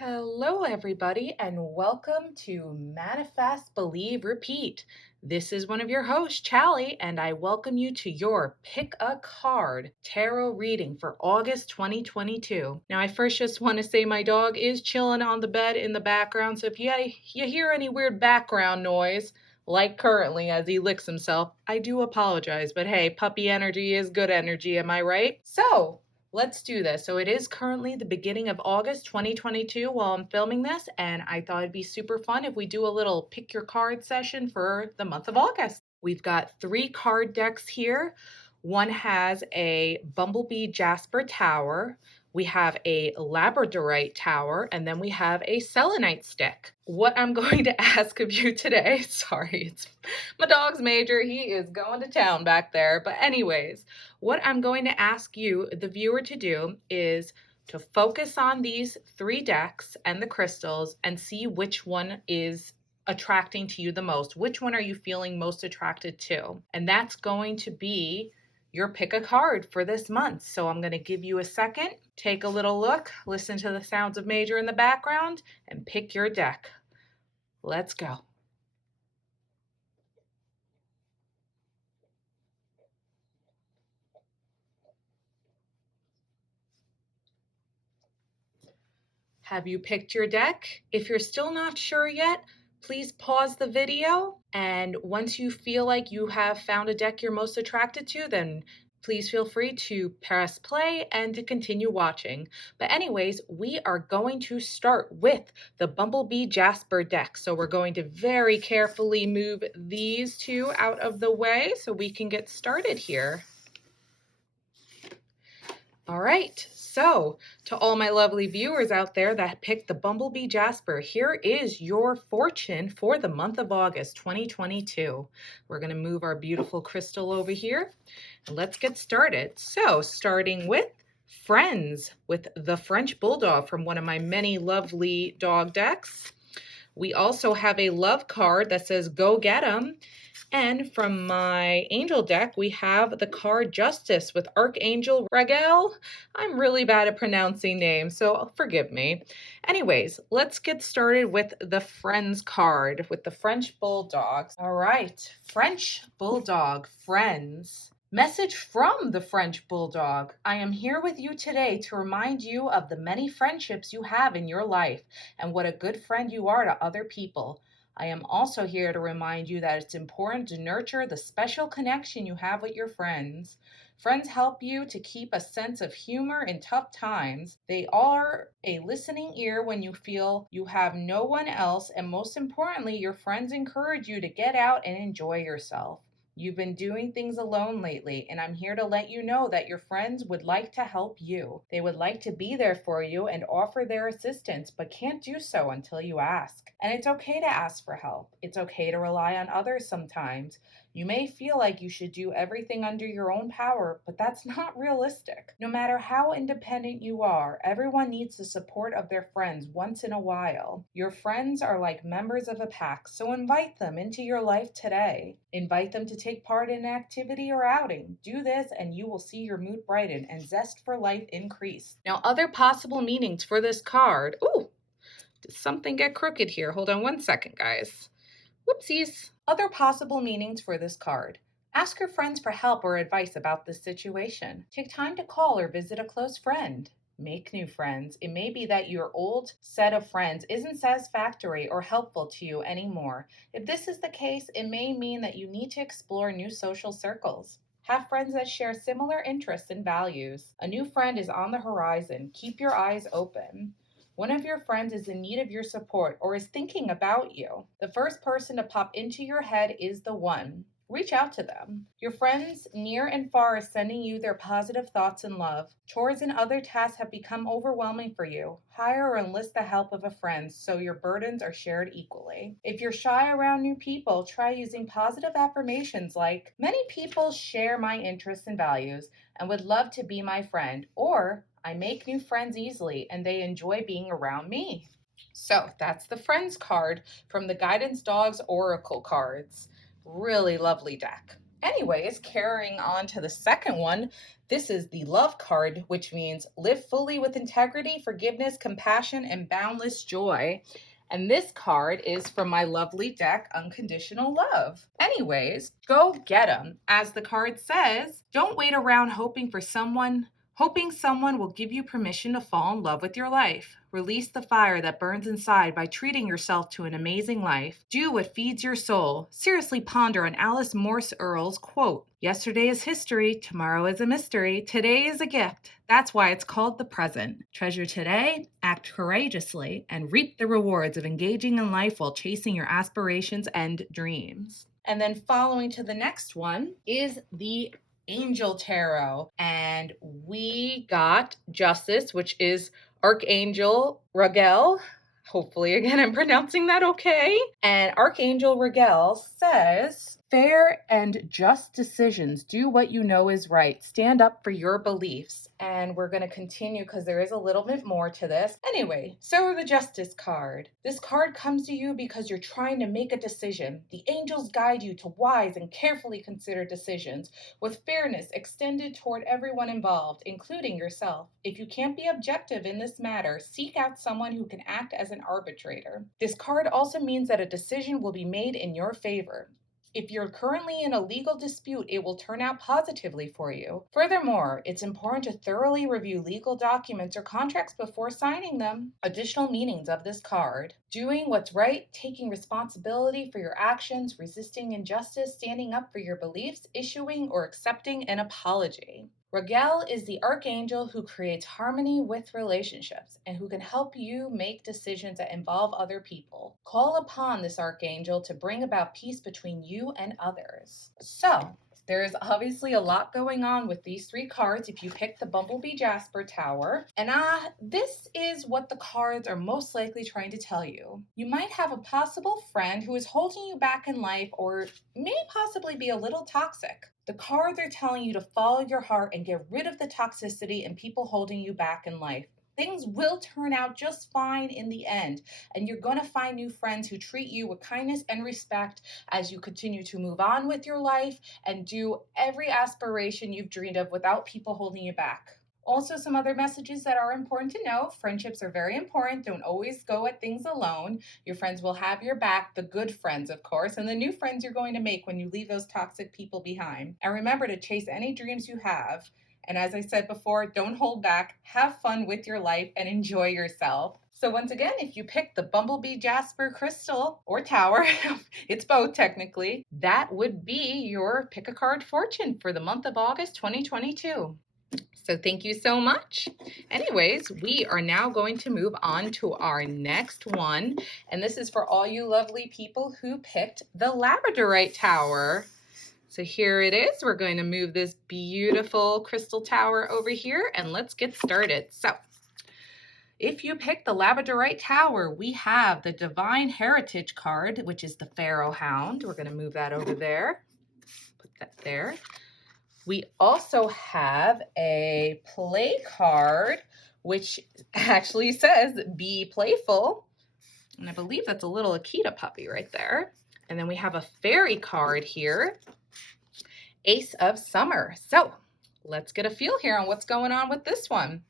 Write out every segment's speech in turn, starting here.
Hello, everybody, and welcome to Manifest, Believe, Repeat. This is one of your hosts, Chally, and I welcome you to your Pick a Card tarot reading for August 2022. Now, I first just want to say my dog is chilling on the bed in the background, so if you hear any weird background noise, like currently as he licks himself, I do apologize, but hey, puppy energy is good energy, am I right? So, let's do this. So it is currently the beginning of August 2022 while I'm filming this, and I thought it'd be super fun if we do a little pick your card session for the month of August. We've got 3 card decks here. One has a Bumblebee Jasper Tower. We have a Labradorite Tower, and then we have a selenite stick. What I'm going to ask of you today, sorry, it's my dog's Major. He is going to town back there. But anyways, what I'm going to ask you, the viewer, to do is to focus on these 3 decks and the crystals and see which one is attracting to you the most. Which one are you feeling most attracted to? And that's going to be your pick a card for this month. So I'm going to give you a second, take a little look, listen to the sounds of Major in the background, and pick your deck. Let's go. Have you picked your deck? If you're still not sure yet, please pause the video, and once you feel like you have found a deck you're most attracted to, then please feel free to press play and to continue watching. But anyways, we are going to start with the Bumblebee Jasper deck. So we're going to very carefully move these 2 out of the way so we can get started here. All right, so to all my lovely viewers out there that picked the Bumblebee Jasper, here is your fortune for the month of August 2022. We're going to move our beautiful crystal over here and let's get started. So, starting with Friends with the French Bulldog from one of my many lovely dog decks. We also have a love card that says Go Get 'em. And from my angel deck, we have the card Justice with Archangel Raguel. I'm really bad at pronouncing names, so forgive me. Anyways, let's get started with the Friends card with the French Bulldogs. All right, French Bulldog, Friends. Message from the French Bulldog. I am here with you today to remind you of the many friendships you have in your life and what a good friend you are to other people. I am also here to remind you that it's important to nurture the special connection you have with your friends. Friends help you to keep a sense of humor in tough times. They are a listening ear when you feel you have no one else, and most importantly, your friends encourage you to get out and enjoy yourself. You've been doing things alone lately, and I'm here to let you know that your friends would like to help you. They would like to be there for you and offer their assistance, but can't do so until you ask. And it's okay to ask for help. It's okay to rely on others sometimes. You may feel like you should do everything under your own power, but that's not realistic. No matter how independent you are, everyone needs the support of their friends once in a while. Your friends are like members of a pack, so invite them into your life today. Invite them to take part in an activity or outing. Do this and you will see your mood brighten and zest for life increase. Now, other possible meanings for this card. Ooh, did something get crooked here? Hold on one second, guys. Whoopsies. Other possible meanings for this card. Ask your friends for help or advice about this situation. Take time to call or visit a close friend. Make new friends. It may be that your old set of friends isn't satisfactory or helpful to you anymore. If this is the case, it may mean that you need to explore new social circles. Have friends that share similar interests and values. A new friend is on the horizon. Keep your eyes open. One of your friends is in need of your support or is thinking about you. The first person to pop into your head is the one. Reach out to them. Your friends near and far are sending you their positive thoughts and love. Chores and other tasks have become overwhelming for you. Hire or enlist the help of a friend so your burdens are shared equally. If you're shy around new people, try using positive affirmations like, "Many people share my interests and values and would love to be my friend," or "I make new friends easily and they enjoy being around me." So that's the Friends card from the Guidance Dogs Oracle cards. Really lovely deck. Anyways, carrying on to the second one, this is the love card, which means live fully with integrity, forgiveness, compassion, and boundless joy. And this card is from my lovely deck, Unconditional Love. Anyways, go get 'em. As the card says, don't wait around hoping someone will give you permission to fall in love with your life. Release the fire that burns inside by treating yourself to an amazing life. Do what feeds your soul. Seriously ponder on Alice Morse Earle's quote, "Yesterday is history, tomorrow is a mystery, today is a gift. That's why it's called the present. Treasure today, act courageously, and reap the rewards of engaging in life while chasing your aspirations and dreams." And then following to the next one is the Angel Tarot. And we got Justice, which is Archangel Raguel. Hopefully, again, I'm pronouncing that okay. And Archangel Raguel says, fair and just decisions. Do what you know is right. Stand up for your beliefs. And we're going to continue because there is a little bit more to this. Anyway, so the Justice card. This card comes to you because you're trying to make a decision. The angels guide you to wise and carefully considered decisions with fairness extended toward everyone involved, including yourself. If you can't be objective in this matter, seek out someone who can act as an arbitrator. This card also means that a decision will be made in your favor. If you're currently in a legal dispute, it will turn out positively for you. Furthermore, it's important to thoroughly review legal documents or contracts before signing them. Additional meanings of this card: doing what's right, taking responsibility for your actions, resisting injustice, standing up for your beliefs, issuing or accepting an apology. Raguel is the archangel who creates harmony with relationships and who can help you make decisions that involve other people. Call upon this archangel to bring about peace between you and others. So, there's obviously a lot going on with these three cards if you pick the Bumblebee Jasper Tower. And this is what the cards are most likely trying to tell you. You might have a possible friend who is holding you back in life or may possibly be a little toxic. The cards are telling you to follow your heart and get rid of the toxicity and people holding you back in life. Things will turn out just fine in the end, and you're going to find new friends who treat you with kindness and respect as you continue to move on with your life and do every aspiration you've dreamed of without people holding you back. Also, some other messages that are important to know: friendships are very important. Don't always go at things alone. Your friends will have your back, the good friends, of course, and the new friends you're going to make when you leave those toxic people behind. And remember to chase any dreams you have. And as I said before, don't hold back. Have fun with your life and enjoy yourself. So once again, if you pick the Bumblebee Jasper Crystal or Tower, it's both technically, that would be your pick a card fortune for the month of August 2022. So thank you so much. Anyways, we are now going to move on to our next one. And this is for all you lovely people who picked the Labradorite Tower. So here it is. We're going to move this beautiful crystal tower over here and let's get started. So if you pick the Labradorite Tower, we have the Divine Heritage card, which is the Pharaoh Hound. We're going to move that over there. Put that there. We also have a play card, which actually says, be playful. And I believe that's a little Akita puppy right there. And then we have a fairy card here, Ace of Summer. So let's get a feel here on what's going on with this one.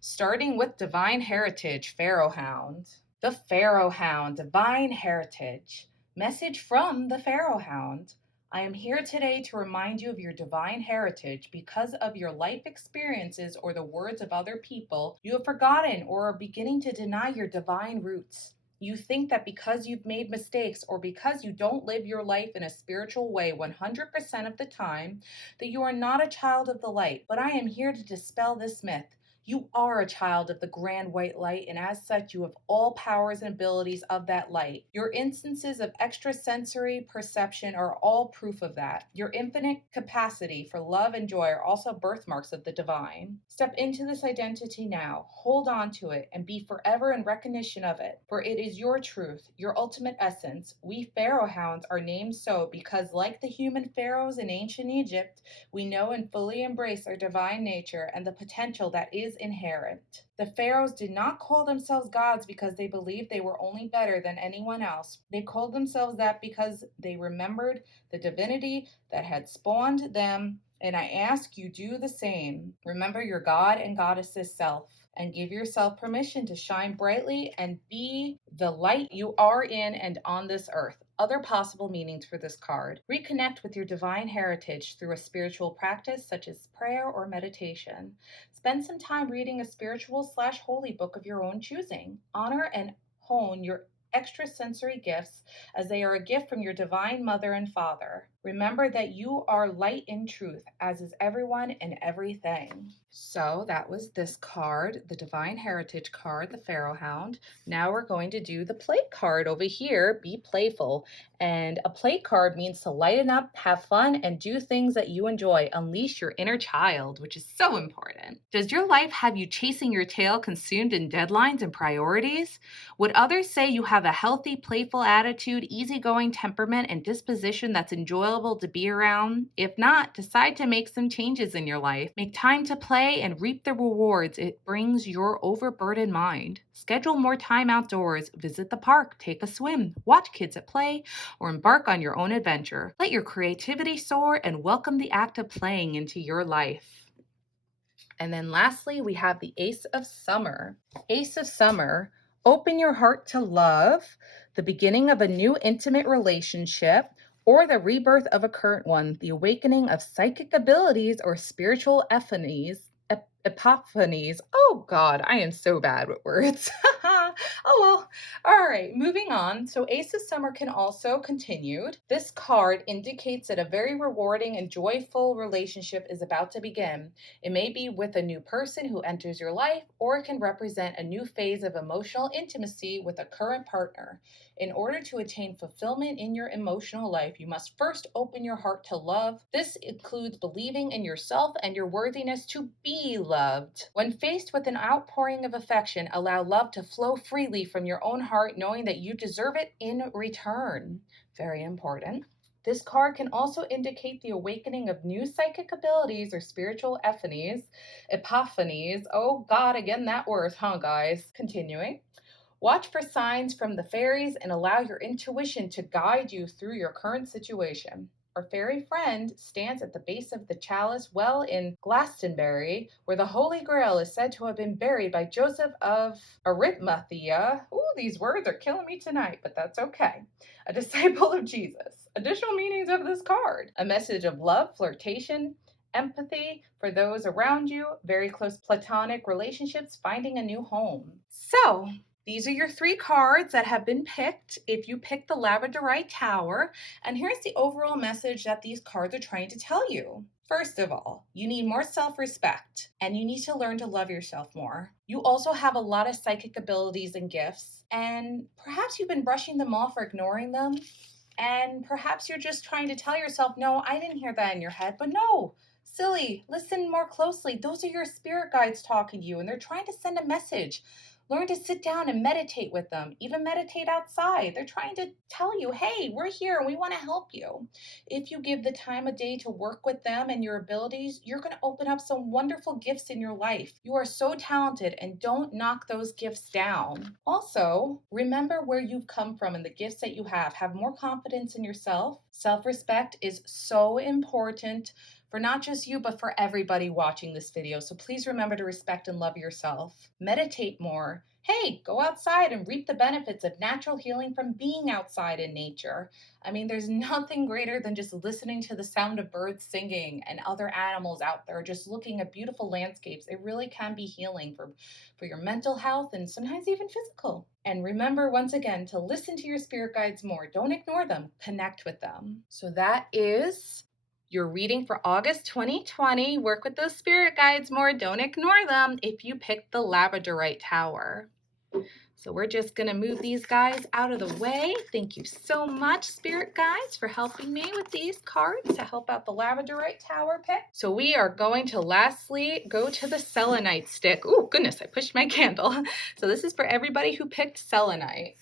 Starting with Divine Heritage, Pharaoh Hound. The Pharaoh Hound, Divine Heritage. Message from the Pharaoh Hound. I am here today to remind you of your divine heritage. Because of your life experiences or the words of other people, you have forgotten or are beginning to deny your divine roots. You think that because you've made mistakes or because you don't live your life in a spiritual way 100% of the time, that you are not a child of the light. But I am here to dispel this myth. You are a child of the grand white light, and as such, you have all powers and abilities of that light. Your instances of extrasensory perception are all proof of that. Your infinite capacity for love and joy are also birthmarks of the divine. Step into this identity now, hold on to it, and be forever in recognition of it, for it is your truth, your ultimate essence. We Pharaoh Hounds are named so because, like the human pharaohs in ancient Egypt, we know and fully embrace our divine nature and the potential that is inherent. The pharaohs did not call themselves gods because they believed they were only better than anyone else. They called themselves that because they remembered the divinity that had spawned them. And I ask you, do the same. Remember your God and Goddess's self, and give yourself permission to shine brightly and be the light you are in and on this earth. Other possible meanings for this card: reconnect with your divine heritage through a spiritual practice such as prayer or meditation. Spend some time reading a spiritual/holy book of your own choosing. Honor and hone your extrasensory gifts as they are a gift from your divine mother and father. Remember that you are light in truth, as is everyone and everything. So that was this card, the Divine Heritage card, the Pharaoh Hound. Now we're going to do the play card over here, Be Playful. And a play card means to lighten up, have fun, and do things that you enjoy. Unleash your inner child, which is so important. Does your life have you chasing your tail, consumed in deadlines and priorities? Would others say you have a healthy, playful attitude, easygoing temperament, and disposition that's enjoyable to be around? If not, decide to make some changes in your life. Make time to play and reap the rewards it brings your overburdened mind. Schedule more time outdoors, visit the park, take a swim, watch kids at play, or embark on your own adventure. Let your creativity soar and welcome the act of playing into your life. And then lastly, we have the Ace of Summer. Ace of Summer, open your heart to love, the beginning of a new intimate relationship, or the rebirth of a current one, the awakening of psychic abilities or spiritual epiphanies. Oh God, I am so bad with words. Oh well. All right, moving on. So Ace of Summer can also continued. This card indicates that a very rewarding and joyful relationship is about to begin. It may be with a new person who enters your life, or it can represent a new phase of emotional intimacy with a current partner. In order to attain fulfillment in your emotional life, you must first open your heart to love. This includes believing in yourself and your worthiness to be loved. When faced with an outpouring of affection, allow love to flow freely from your own heart, knowing that you deserve it in return. Very important. This card can also indicate the awakening of new psychic abilities or spiritual epiphanies. Oh God, again that word, huh guys? Continuing. Watch for signs from the fairies and allow your intuition to guide you through your current situation. Our fairy friend stands at the base of the Chalice Well in Glastonbury, where the Holy Grail is said to have been buried by Joseph of Arimathea. Ooh, these words are killing me tonight, but that's okay. A disciple of Jesus. Additional meanings of this card: a message of love, flirtation, empathy for those around you, very close platonic relationships, finding a new home. So, these are your 3 cards that have been picked if you pick the Labradorite Tower. And here's the overall message that these cards are trying to tell you. First of all, you need more self-respect and you need to learn to love yourself more. You also have a lot of psychic abilities and gifts, and perhaps you've been brushing them off or ignoring them. And perhaps you're just trying to tell yourself, no, I didn't hear that in your head. But no, silly, listen more closely. Those are your spirit guides talking to you, and they're trying to send a message. Learn to sit down and meditate with them. Even meditate outside. They're trying to tell you, hey, we're here and we want to help you. If you give the time of day to work with them and your abilities, you're going to open up some wonderful gifts in your life. You are so talented, and don't knock those gifts down. Also, remember where you've come from and the gifts that you have. Have more confidence in yourself. Self-respect is so important for not just you, but for everybody watching this video. So please remember to respect and love yourself. Meditate more. Hey, go outside and reap the benefits of natural healing from being outside in nature. I mean, there's nothing greater than just listening to the sound of birds singing and other animals out there, just looking at beautiful landscapes. It really can be healing for your mental health and sometimes even physical. And remember, once again, to listen to your spirit guides more. Don't ignore them. Connect with them. So that is your reading for August 2020. Work with those spirit guides more. Don't ignore them if you picked the Labradorite Tower. So we're just going to move these guys out of the way. Thank you so much, spirit guides, for helping me with these cards to help out the Labradorite Tower pick. So we are going to lastly go to the selenite stick. Oh, goodness, I pushed my candle. So this is for everybody who picked selenite.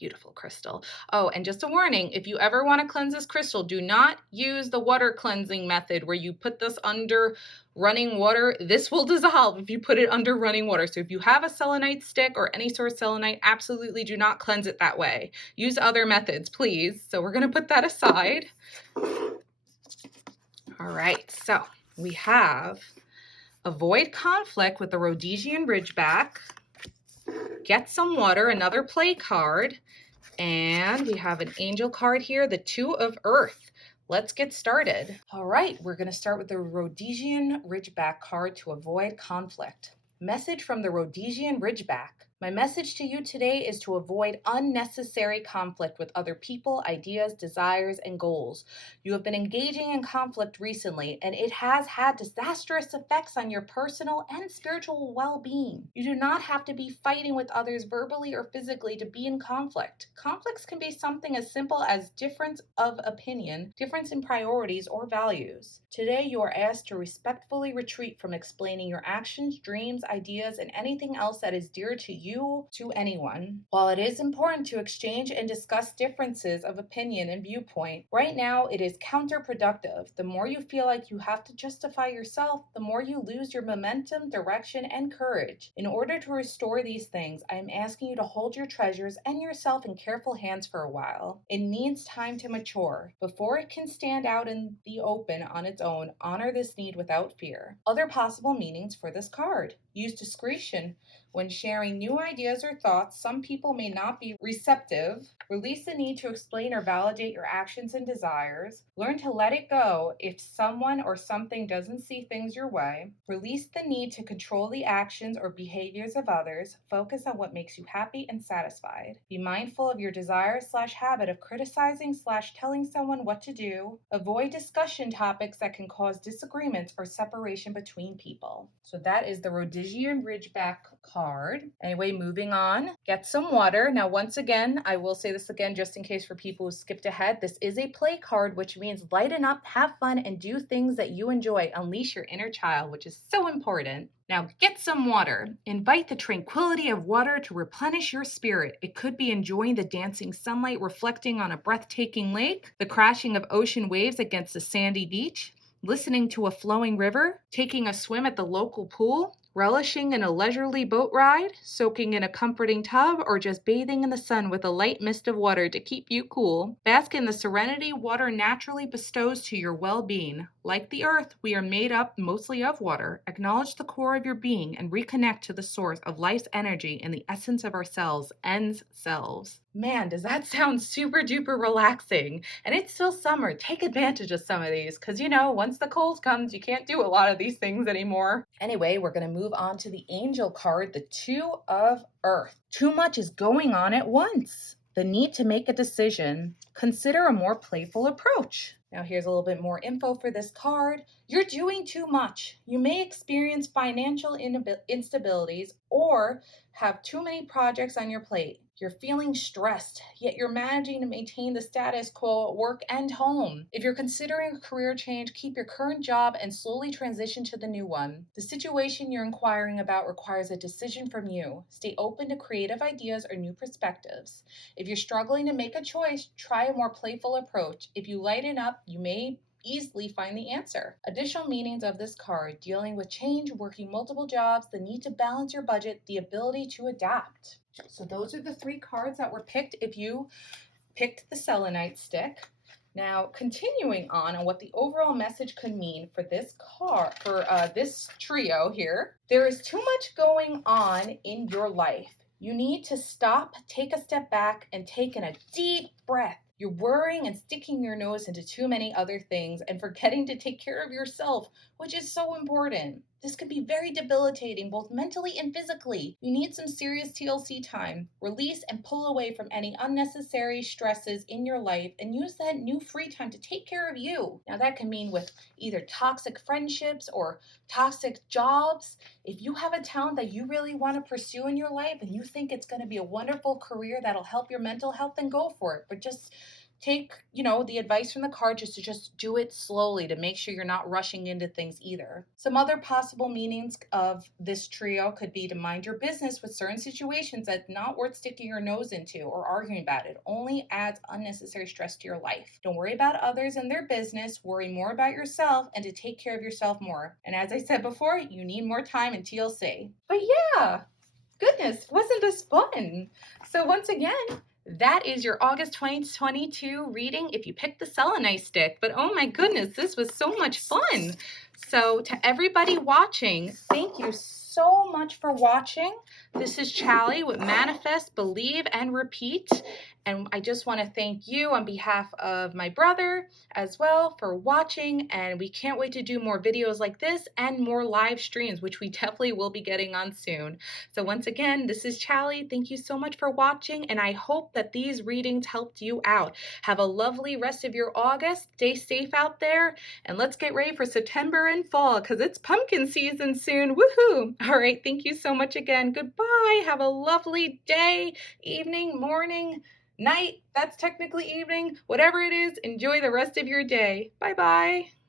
beautiful crystal. Oh, and just a warning, if you ever want to cleanse this crystal, do not use the water cleansing method where you put this under running water. This will dissolve if you put it under running water. So if you have a selenite stick or any sort of selenite, absolutely do not cleanse it that way. Use other methods, please. So we're going to put that aside. All right, so we have avoid conflict with the Rhodesian Ridgeback, get some water, another play card, and we have an angel card here, the Two of Earth. Let's get started. All right, we're going to start with the Rhodesian Ridgeback card to avoid conflict. Message from the Rhodesian Ridgeback. My message to you today is to avoid unnecessary conflict with other people, ideas, desires, and goals. You have been engaging in conflict recently, and it has had disastrous effects on your personal and spiritual well-being. You do not have to be fighting with others verbally or physically to be in conflict. Conflicts can be something as simple as difference of opinion, difference in priorities, or values. Today, you are asked to respectfully retreat from explaining your actions, dreams, ideas, and anything else that is dear to you to anyone. While it is important to exchange and discuss differences of opinion and viewpoint, right now it is counterproductive. The more you feel like you have to justify yourself, the more you lose your momentum, direction, and courage. In order to restore these things, I am asking you to hold your treasures and yourself in careful hands for a while. It needs time to mature. Before it can stand out in the open on its own, honor this need without fear. Other possible meanings for this card. Use discretion when sharing new ideas or thoughts. Some people may not be receptive. Release the need to explain or validate your actions and desires. Learn to let it go if someone or something doesn't see things your way. Release the need to control the actions or behaviors of others. Focus on what makes you happy and satisfied. Be mindful of your desire/habit of criticizing/telling someone what to do. Avoid discussion topics that can cause disagreements or separation between people. So that is the Rhodesian Ridgeback card. Anyway, moving on. Get some water. Now, once again, I will say this again just in case for people who skipped ahead. This is a play card, which means lighten up, have fun, and do things that you enjoy. Unleash your inner child, which is so important. Now, get some water. Invite the tranquility of water to replenish your spirit. It could be enjoying the dancing sunlight reflecting on a breathtaking lake, the crashing of ocean waves against a sandy beach, listening to a flowing river, taking a swim at the local pool, relishing in a leisurely boat ride, soaking in a comforting tub, or just bathing in the sun with a light mist of water to keep you cool. Bask in the serenity water naturally bestows to your well-being. Like the earth, we are made up mostly of water. Acknowledge the core of your being and reconnect to the source of life's energy and the essence of ourselves, ens selves. Man, does that sound super duper relaxing? And it's still summer. Take advantage of some of these because, once the cold comes, you can't do a lot of these things anymore. Anyway, we're going to move on to the angel card, the Two of Earth. Too much is going on at once. The need to make a decision. Consider a more playful approach. Now here's a little bit more info for this card. You're doing too much. You may experience financial instabilities or have too many projects on your plate. You're feeling stressed, yet you're managing to maintain the status quo at work and home. If you're considering a career change, keep your current job and slowly transition to the new one. The situation you're inquiring about requires a decision from you. Stay open to creative ideas or new perspectives. If you're struggling to make a choice, try a more playful approach. If you lighten up, you may easily find the answer. Additional meanings of this card: dealing with change, working multiple jobs, the need to balance your budget, the ability to adapt. So those are the three cards that were picked if you picked the selenite stick. Now, continuing on what the overall message could mean for this card, for this trio here, there is too much going on in your life. You need to stop, take a step back, and take in a deep breath. You're worrying and sticking your nose into too many other things and forgetting to take care of yourself, which is so important. This could be very debilitating, both mentally and physically. You need some serious TLC time. Release and pull away from any unnecessary stresses in your life and use that new free time to take care of you. Now that can mean with either toxic friendships or toxic jobs. If you have a talent that you really want to pursue in your life and you think it's going to be a wonderful career that'll help your mental health, then go for it. But just take, the advice from the card just to just do it slowly to make sure you're not rushing into things either. Some other possible meanings of this trio could be to mind your business with certain situations that's not worth sticking your nose into or arguing about. It only adds unnecessary stress to your life. Don't worry about others and their business, worry more about yourself and to take care of yourself more. And as I said before, you need more time in TLC. But yeah, goodness, wasn't this fun? So once again, that is your August 2022 reading if you picked the selenite stick. But oh my goodness, this was so much fun. So to everybody watching, thank you so much for watching. This is Chally with Manifest, Believe, and Repeat. And I just want to thank you on behalf of my brother as well for watching. And we can't wait to do more videos like this and more live streams, which we definitely will be getting on soon. So once again, this is Chally. Thank you so much for watching, and I hope that these readings helped you out. Have a lovely rest of your August. Stay safe out there, and let's get ready for September and fall because it's pumpkin season soon. Woohoo! All right, thank you so much again. Goodbye. Have a lovely day, evening, morning, night. That's technically evening. Whatever it is, enjoy the rest of your day. Bye-bye.